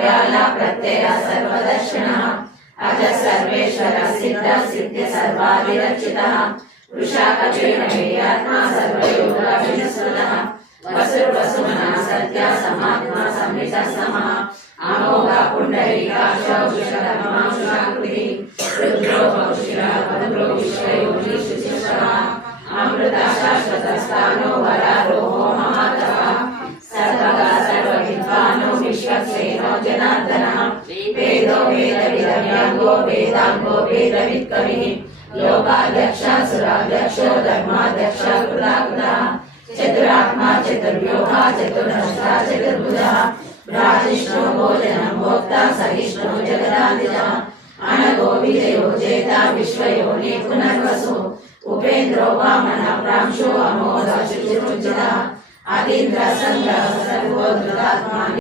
व्याल प्रत्यय सर्वदर्शनः अज सर्वेश्वर सिद्ध सिद्धि सर्वादिरक्षितः वृषाकचेनमेयात्मा सर्वयोगाभिनिष्ठः वसुर्वसुमनः सत्य समात्मा संहितः समः अमोघ पुण्डरीकाक्ष वृषकर्मांशुराकृतिः रुद्रो बहुशिरः भद्रो विश्वयोगी शुचिष्ठः अमृता शाश्वतस्थानो वरारोहो महातपः सर्वगा सर्वविद्वानो विश्वक्सेनो जनार्दनः वेदो वेदविदव्यांगो वेदांगो वेदवित्कविः लोकाध्यक्षः सुराध्यक्षो धर्माध्यक्षः कृताकृतः चतुरात्मा चतुर्व्यूहा चतुर्हस्ता चतुर्भुजः भ्राजिष्णो भोजनं भोक्ता सहिष्णो जगदान्वितः अनघो विजयो जेता विश्वयोनि पुनर्वसु उपेन्द्रो वामनः प्रांशो अमोघ शुचिर्मुचितः अतीन्द्र संग्रह सर्वोद्धतात्मा